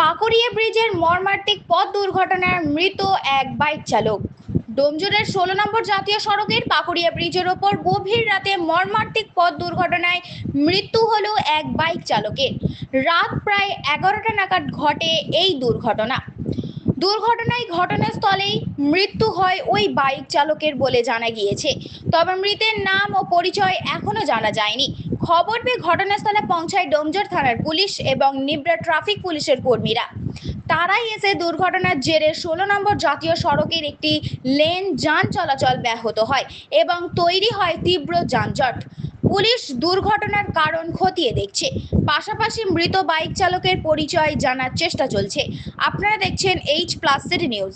পাকুড়িয়া ব্রিজের মর্মান্তিক পথ দুর্ঘটনায় মৃত এক বাইক চালক। ডোমজুড়ের 16 নম্বর জাতীয় সড়কের পাকুড়িয়া ব্রিজের ওপর গভীর রাতে মর্মান্তিক পথ দুর্ঘটনায় মৃত্যু হলো এক বাইক চালকের। রাত প্রায় 11টা নাগাদ ঘটে এই দুর্ঘটনায় ঘটনাস্থলেই মৃত্যু হয় ওই বাইক চালকের বলে জানা গিয়েছে। তবে মৃতের নাম ও পরিচয় এখনো জানা যায়নি। খবর পেয়ে ঘটনাস্থলে পৌঁছায় ডোমজুড় থানার পুলিশ এবং নিবরা ট্রাফিক পুলিশের কর্মীরা। তারাই এসে দুর্ঘটনার জেরে 16 নম্বর জাতীয় সড়কের একটি লেন যান চলাচল ব্যাহত হয় এবং তৈরি হয় তীব্র যানজট। পুলিশ দুর্ঘটনার কারণ খতিয়ে দেখছে, পাশাপাশি মৃত বাইক চালকের পরিচয় জানার চেষ্টা চলছে। আপনারা দেখছেন H+ সিটি নিউজ।